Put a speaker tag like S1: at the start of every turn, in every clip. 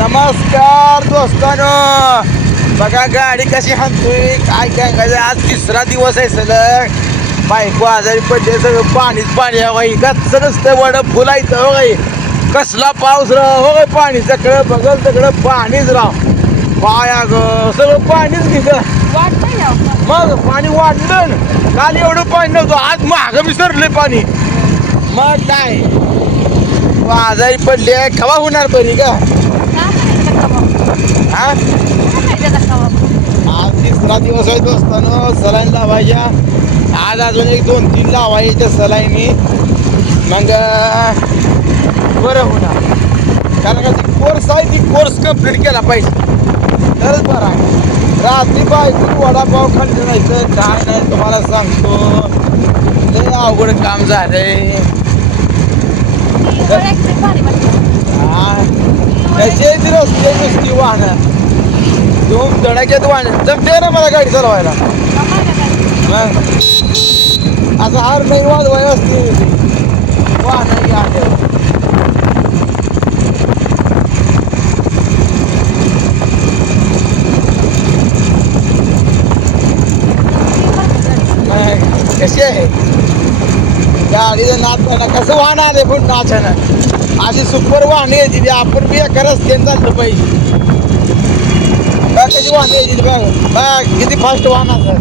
S1: नमस्कार दोस्तानो. बघा गाडी कशी हाणतोय काय काय काय. आज तिसरा दिवस आहे सलग बायको आजारी पडले सगळं. पाणीच पाणी आहे बाई. गच्च नसतं वड फुलायचं हो बाई. कसला पाऊस राह हो पाणी सगळं बघल सगळं पाणीच राह पाया ग सगळं पाणीच घे मग पाणी वाढलं. काल एवढं पाणी नव्हतं. आज माग विसरले पाणी. मग काय? आजारी पडले कवा होणार बरी का हा? आज तिसरा दिवस आहे दोस्तानो सलाईन लावायच्या. आज अजून एक दोन तीन लावायच्या सलाईनी. मग बरं होणार. कारण का ती कोर्स आहे ती कोर्स कंप्लीट केला पाहिजे. तरच बरं आहे. रात्री बायको वडापाव खाल्लं जायचं काय नाही तुम्हाला सांगतो. लय अवघड काम झालंय. हा. कशी ती रस्ते नुसती वाहनं. धूम धडाक्यात वाहन. जमते ना मला गाडी चालवायला. मग? असं हार नाही वाजवाय असते. वाहन आले कशी आहे? गाडीचं नाच कसं वाहन आले पण नाचानं? अशी सुपर वाहने यायची आपण बी एका रस्त्याने चाललं पाहिजे. बघ कशी वाहने यायची बघ बघ किती फास्ट वाहन असतात.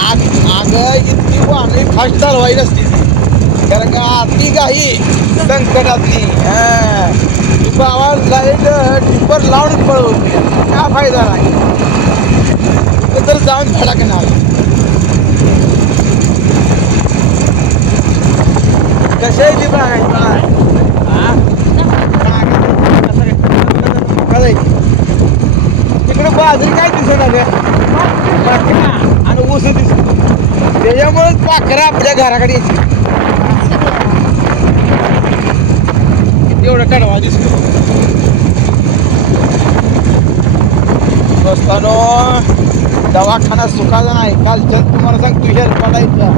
S1: आग अगं इतकी वाहने फास्ट चालवायची नसती. कारण का ती काही संकटातली. हा. बाबा लाइट टिप्पर लावून पळवते काय फायदा नाही तर जाऊन धडकणार कसे आहे ती तिकडे बाजरी काय दिसत आले आणि ऊस दिसत त्याच्यामुळे पाखरं आपल्या घराकडे यायची एवढं कडवा दिसतो दोस्तानो दवाखाना सुखाचा नाही. कालच्या तुम्हाला सांग हेर पडायच्या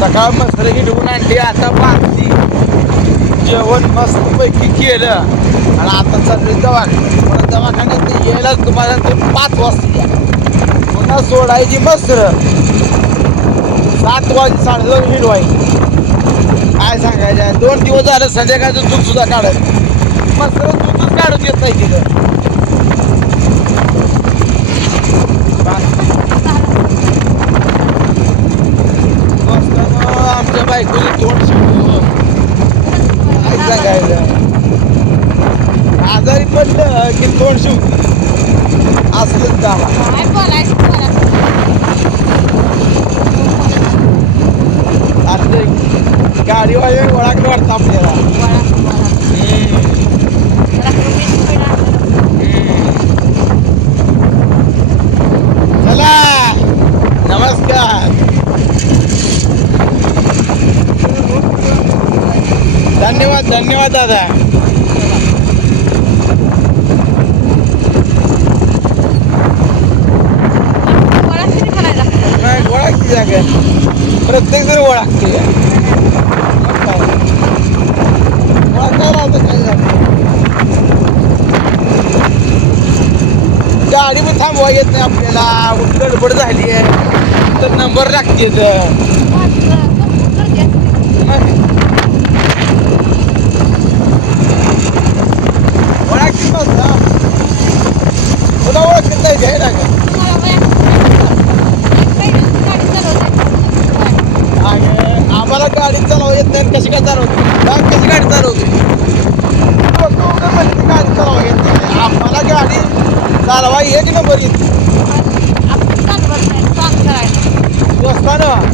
S1: सकाळ मस्त घेऊन आणली आता बांधली. जेवण मस्त पैकी केलं. आणि आता चालली दवाखान्यात. पण दवाखान्यात यायला तुम्हाला ते पाच वाजता. पुन्हा सोडायची मस्त सात वाजे साडेदोन हिरवायची काय सांगायचं? दोन दिवस झालं संध्याकाळचं दूध सुद्धा काढत मस्त दूधच काढून येत नाही तिथं दोस्तांनो, आमच्या बायकोने तोंड शिकलो सांगायचं आजारी पडलं की तोंड शिवते असलंच काम असले गाडीवाले ओळखलं वाटतं आपल्याला. धन्यवाद धन्यवाद दादा. नाही ओळखते जागा? प्रत्येक जण ओळखते मग काय? ओळखायला आता काय झालं गाडी पण थांबवा येत नाही आपल्याला. गडबड झाली आहे तर नंबर लागते ओळखते मग हा. तुला ओळखत आम्हाला गाडी चालवा येत नाही. कशी काय चालवते? बाग कशी गाडी चालवते. गाडी चालवा येत नाही आम्हाला गाडी चालवा एक नंबर येते. दोस्तानं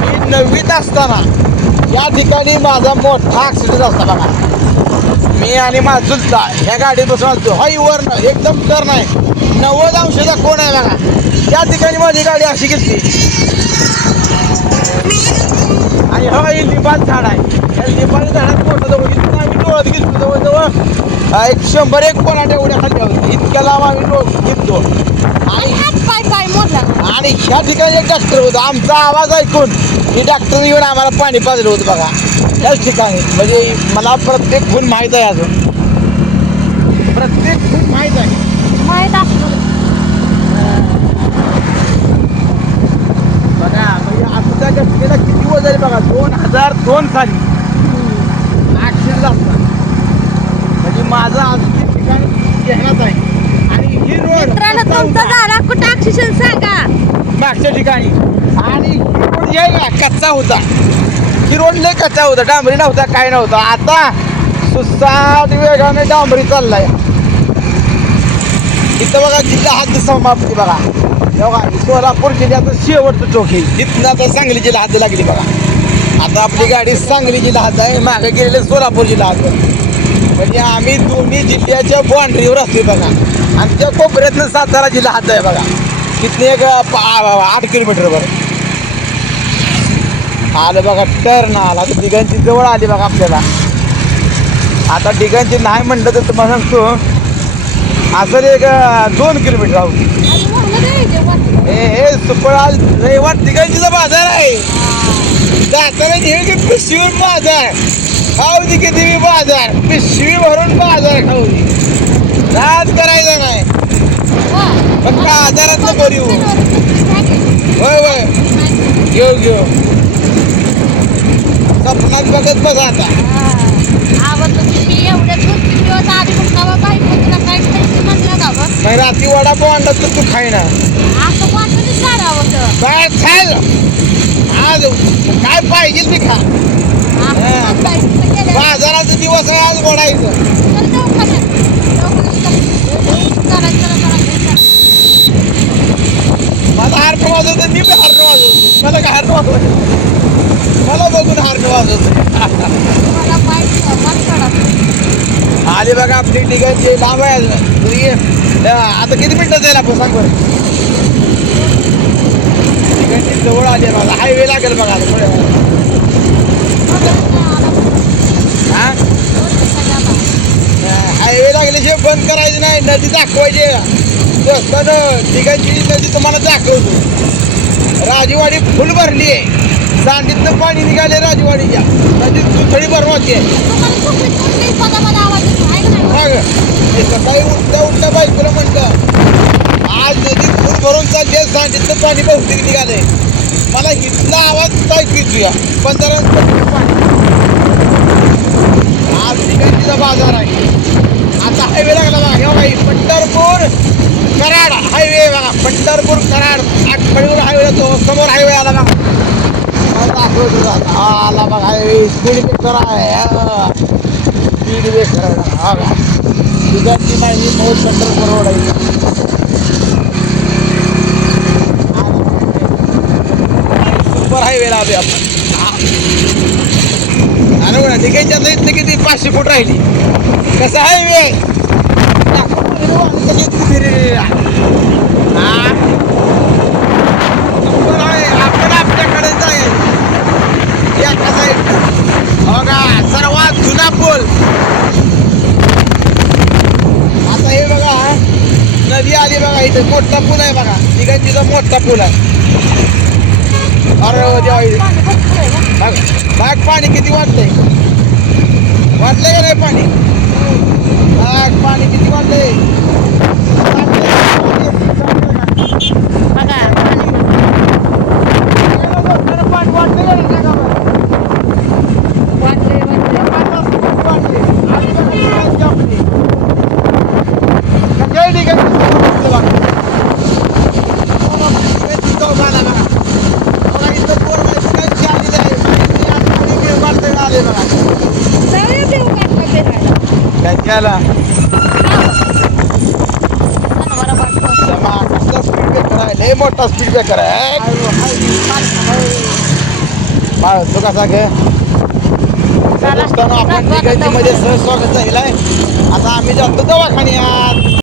S1: मी नववीत असताना या ठिकाणी माझा मोठा ॲक्सिडेंट असता बघा. मी आणि माझा ह्या गाडीत बसून असतो हई वर एकदम कर नाही नव्वद अंशाचा कोण आहे बघा? त्या ठिकाणी माझी गाडी अशी घेतली आणि हा हे लिंबाचं झाड आहे. या लिंबाच्या झाडात मोठं जवळ इथून आम्ही डोळ्यात घेतलो जवळजवळ जवळ. एक शंभर एक कोणाच्या एवढ्या खाली होती इतक्या लांब आम्ही डोळ घेतो आणि आणि ह्या ठिकाणी एक डॉक्टर होतो. आमचा आवाज ऐकून ही डॉक्टर येऊन आम्हाला पाणी पाजलं होतं बघा. त्याच ठिकाणी. म्हणजे मला प्रत्येक खून माहीत आहे अजून. प्रत्येक खून माहीत आहे.
S2: माहीत असलं
S1: बघा म्हणजे आजच्या घटनेला किती वजन आहे बघा दोन हजार दोन साली. ऍक्शन असतात म्हणजे माझं अजून ठिकाण ध्यानात आहे. आणि ही रोड
S2: मित्रांनो तुमचा? झाला कुठं अक्षर सांगा?
S1: मागच्या ठिकाणी. आणि ही रोड जे आहे ना कच्चा होता. ही रोड लय कच्चा होता डांबरी नव्हता काय नव्हता. आता सुसाट वेगाने डांबरी चाललाय. इथं बघा जिल्हा हद्द समाप्ती बघा. हे बघा सोलापूर जिल्ह्याचं शेवटचं चौक आहे. इथनं आता सांगली जिल्हा हद्द लागली बघा. आता आपली गाडी सांगली जिल्हा हद्द आहे. मागे गेलेले सोलापूर जिल्हा हद्द म्हणजे आम्ही दोन्ही जिल्ह्याच्या बाउंड्रीवर असतोय बघा. आणि त्या कोपऱ्यातनं सातारा जिल्हा हद्द आहे बघा. किती एक आठ किलोमीटरवर आलं बघा टर्न आला. आता दिघांची जवळ आली बघा आपल्याला. आता दिघांची नाही म्हणलं तर तुम्हाला सांगतो. असं एक दोन किलोमीटर आहोत. हे हे सुपळाल रविवार दिघांचीचा बाजार आहे. जाताना की पिशवी बाजार. खाऊ दे किती बी बाजार. पिशवी भरून बाजार खाऊ दे. राज करायचा नाही. पण बाजारात नको येऊ होय होय. घेऊ घेऊ. स्वप्नात बघत बघ आता.
S2: हा. मी
S1: रात्री वडापाव आणला तर तू खाय ना
S2: असं वाटलं सारा होतं
S1: काय खाल आज काय पाहिजे ते खा. बाजाराचा दिवस आहे आज
S2: चला.
S1: मला हार्न वाजवत मी बी हार्न वाजवतो. मला काय हार्न वाजवत. मला बघून हार्न वाजवत. आली बघा आपली ठिकाणची लांब आहे आता किती मिनिटं जाईल आपण? सांग बरं. ठिकाणची जवळ आली आहे मला. हायवे लागेल बघा आता पुढे. हा? हायवे लागल्याशिवाय बंद करायची नाही. नदी दाखवायची. दोस्तानं ठिकाणची नदी तुम्हाला दाखवतो. राजवाडी फुल भरली आहे. सांडीतनं पाणी निघाले राजवाडीच्या. नदी दुथडी भरवाची आहे सकाळी उठता उठता बायकोला म्हणलं आज नदी भरून चालली आहे सांडीतलं पाणी बहुतेक निघालंय. मला इथला आवाज ऐकू येतोया पंधरा पाणी आज ठिकाणचा बाजार आहे आता हायवे लागला बघा हे बघा पंढरपूर कराड. हायवे बघा पंढरपूर कराड. आठवडीवर हायवे तो समोर हायवे आला बघा. आला बघा हायवे स्पीड ब्रेकर आहे. स्पीड ब्रेकर हा बघा. ती माहिती मोठ पंढरपूर रोड आहे सुपर हायवे लावले आपण. हा अरे बघा ठिकाणच्या इथनं किती? पाचशे फूट राहिली. कसं हायवे कशी फिरलेली आहे. हा? सुपर आहे आपण आपल्याकडे जाईल. एका. साईड बघा सर्वात जुना पूल. आता हे बघा नदी आली बघा इथे मोठा पूल आहे बघा. तिघांची मोठा पूल आहे. अरे हो, देवा
S2: पाणी आहे
S1: बाग पाणी किती वाटलंय वाटलंय का नाही पाणी? बाग पाणी किती वाटलंय
S2: बघा, पाणी
S1: पाणी वाटलंय का नाही जगावर?
S2: वाटलंय, वाटलंय.
S1: पन्नास फूट वाटले. आणि बघा ठिकाणची आपली. सगळ्या ठिकाणी फुटलं बघा. बघा, ठिकाणची चौकाला बघा. बघा, इथं पोरं आहेत, ठिकाणची आलेली आहे. माहिती आणि कोणी वाटलंय आले बघा
S2: जाऊया देवगडला फिरायला.
S1: काय त्याला कसला स्पीड ब्रेकर आहे लय मोठा स्पीड ब्रेकर आहे. बा- तो कसा. दोस्तांनो, आपण मध्ये सहज स्वागत झालेलं आहे. आता आम्ही जातो दवाखान्यात.